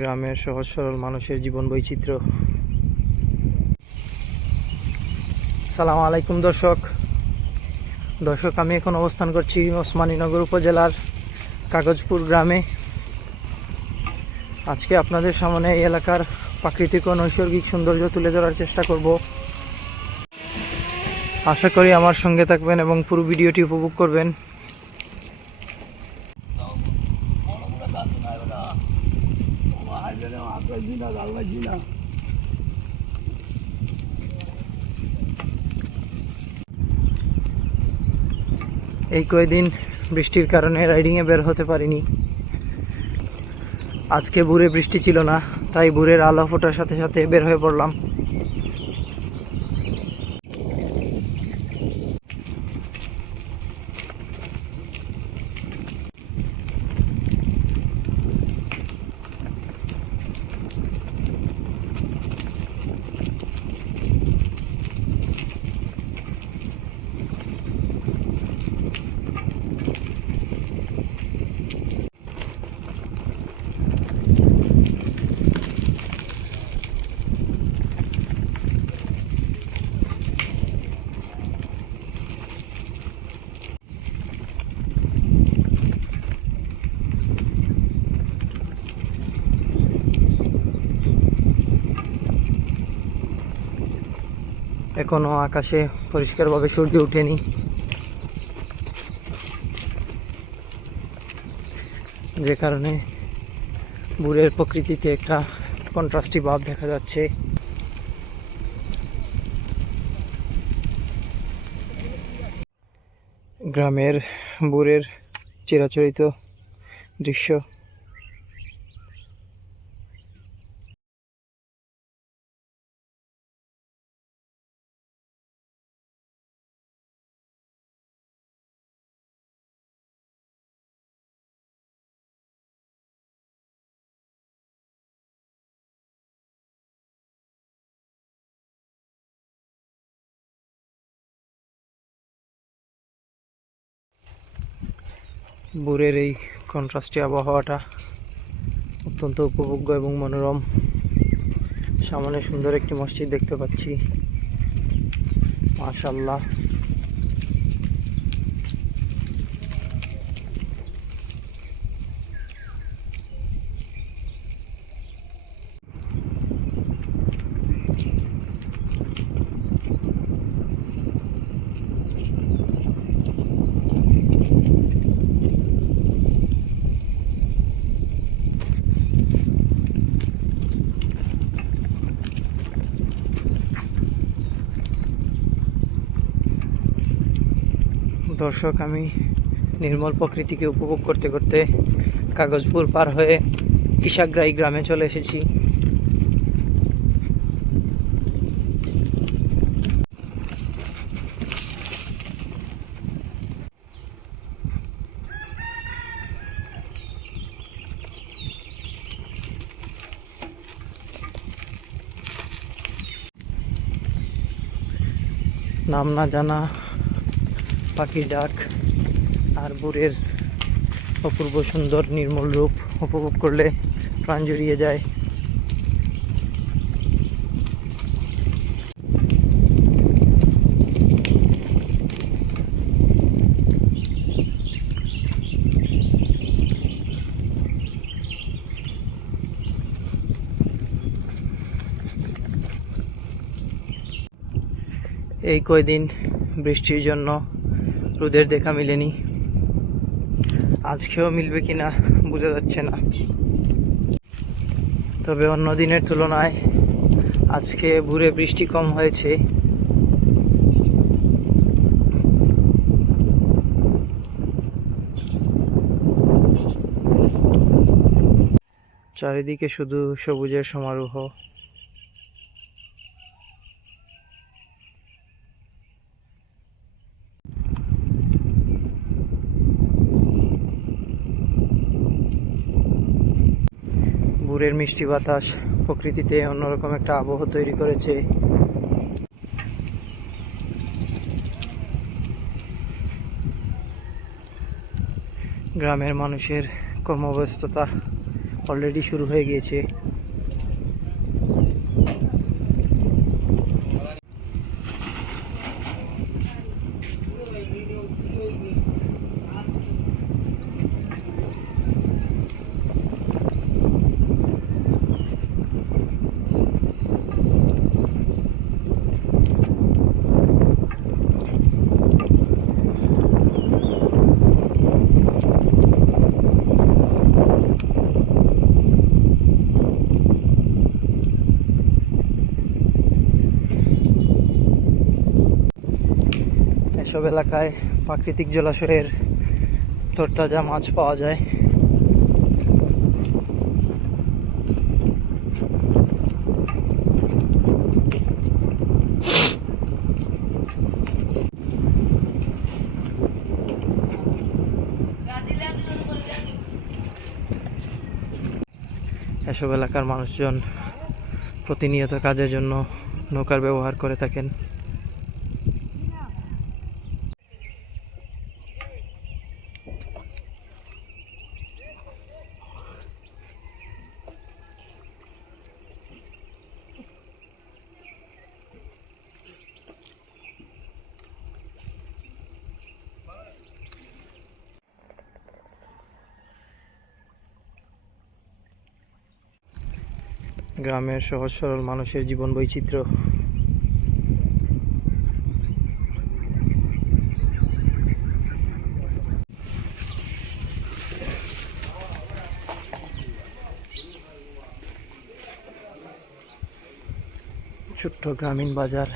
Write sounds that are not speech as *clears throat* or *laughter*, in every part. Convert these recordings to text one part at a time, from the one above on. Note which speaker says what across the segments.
Speaker 1: গ্রামের সহজ সরল মানুষের জীবন বৈচিত্র্য। সালাম আলাইকুম দর্শক। দর্শক, আমি এখন অবস্থান করছি ওসমানীনগর উপজেলার কাগজপুর গ্রামে। আজকে আপনাদের সামনে এই এলাকার প্রাকৃতিক ও নৈসর্গিক সৌন্দর্য তুলে ধরার চেষ্টা করব। আশা করি আমার সঙ্গে থাকবেন এবং পুরো ভিডিওটি উপভোগ করবেন। এই কয়েকদিন বৃষ্টির কারণে রাইডিংয়ে বের হতে পারিনি। আজকে ভোরে বৃষ্টি ছিল না, তাই ভোরের আলো ফোটার সাথে সাথে বের হয়ে পড়লাম। এখনও আকাশে পরিষ্কারভাবে সূর্য উঠেনি যে কারণে ভোরের প্রকৃতিতে একটা কন্ট্রাস্টি ভাব দেখা যাচ্ছে। গ্রামের ভোরের চিরাচরিত দৃশ্য। ভোরের এই কন্ট্রাস্টি আবহাওয়াটা অত্যন্ত উপভোগ্য এবং মনোরম। সামনে সুন্দর একটি মসজিদ দেখতে পাচ্ছি। মাশাল্লাহ দর্শক, আমি নির্মল প্রকৃতিকে উপভোগ করতে করতে কাগজপুর পার হয়ে ইশাগ্রাই গ্রামে চলে এসেছি। নাম না জানা পাখির ডাক, আর ভোরের অপূর্ব সুন্দর নির্মল রূপ উপভোগ করলে প্রাণ জুড়িয়ে যায়। এই কয়দিন বৃষ্টির জন্য রোদের দেখা মিলেনি। আজকেও মিলবে কিনা বোঝা যাচ্ছে না। তবে অন্য দিনের তুলনায় আজকে ভুরে বৃষ্টি কম হয়েছে। চারিদিকে শুধু সবুজের সমারোহ। ভোরের মিষ্টি বাতাস প্রকৃতিতে অন্যরকম একটা আবহ তৈরি করেছে। গ্রামের মানুষের কর্মব্যস্ততা অলরেডি শুরু হয়ে গিয়েছে। এসব এলাকায় প্রাকৃতিক জলাশয়ের তরতাজা মাছ পাওয়া যায়। এসব এলাকার মানুষজন প্রতিনিয়ত কাজের জন্য নৌকার ব্যবহার করে থাকেন। গ্রামের সহজ সরল মানুষের জীবন বৈচিত্র্য। ছোট্ট গ্রামীণ বাজার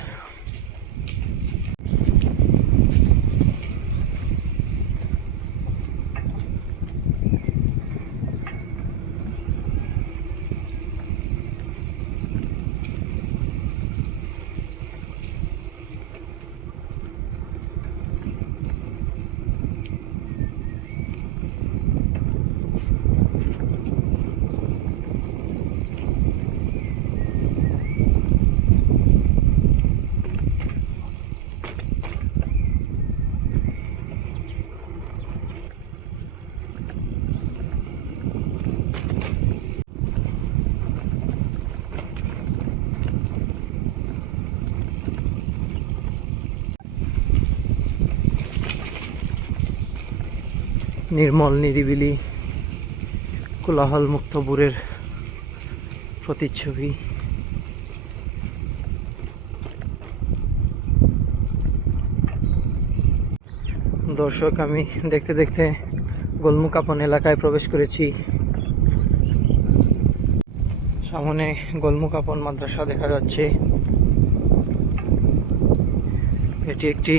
Speaker 1: নির্মল, নিরিবিলি কোলাহল মুক্ত বুড়ের প্রতিচ্ছবি। দর্শক, আমি দেখতে দেখতে গোলমুকাপন এলাকায় প্রবেশ করেছি। সামনে গোলমুকাপন মাদ্রাসা দেখা যাচ্ছে। এটি একটি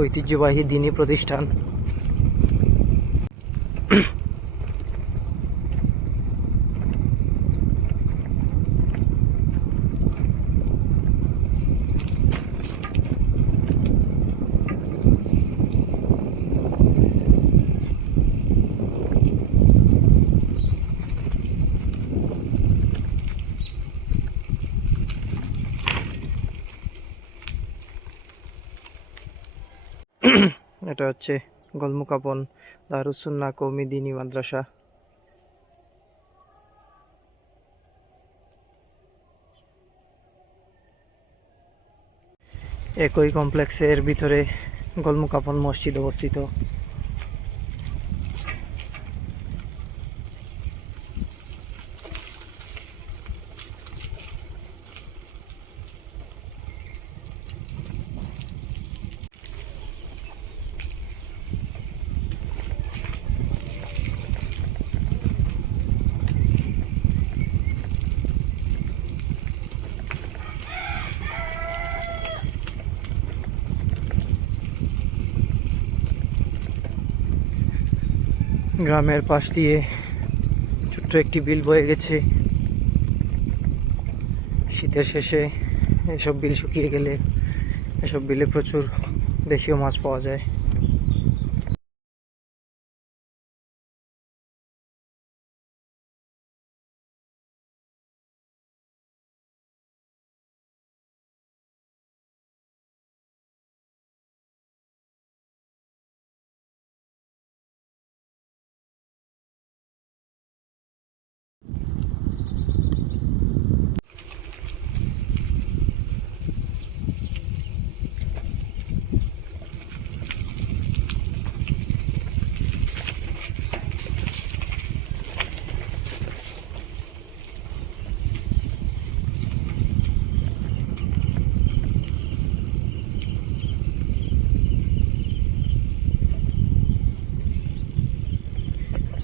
Speaker 1: ঐতিহ্যবাহী দিনী প্রতিষ্ঠান। *clears throat* এটা হচ্ছে গোলমুকাপন দারুসুন্না কৌমি দিনী মাদ্রাসা। একই কমপ্লেক্সের ভিতরে গলমুকাপন মসজিদ অবস্থিত। গ্রামের পাশ দিয়ে ছোট্ট একটি বিল বয়ে গেছে। শীতের শেষে এসব বিল শুকিয়ে গেলে এসব বিলে প্রচুর দেশীয় মাছ পাওয়া যায়।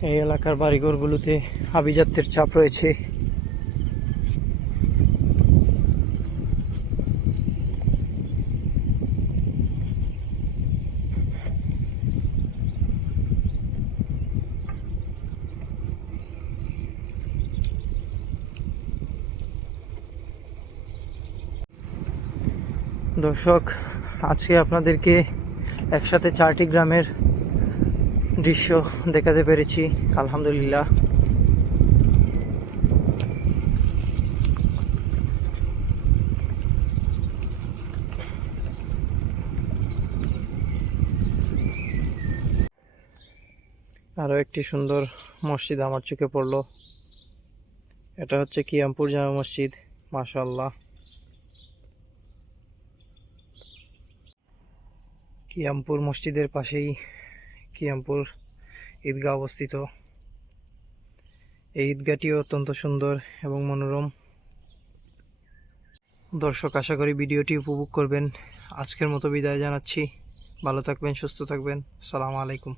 Speaker 1: এই এলাকার বাড়িঘরগুলোতে আভিজাত্যের চাপ রয়েছে। দর্শক আজকে আপনাদেরকে একসাথে চারটি গ্রামের দৃশ্য দেখাতে পেরেছি, আলহামদুলিল্লাহ। আরও একটি সুন্দর মসজিদ আমার চোখে পড়ল। এটা হচ্ছে কিয়ামপুর জামা মসজিদ মাশাল্লাহ কিয়ামপুর মসজিদের পাশেই কিয়ামপুর ঈদগাহ অবস্থিত। এই ঈদগাহটিও অত্যন্ত সুন্দর এবং মনোরম। দর্শক, আশা করি ভিডিওটি উপভোগ করবেন। আজকের মতো বিদায় জানাচ্ছি। ভালো থাকবেন, সুস্থ থাকবেন। সালাম আলাইকুম।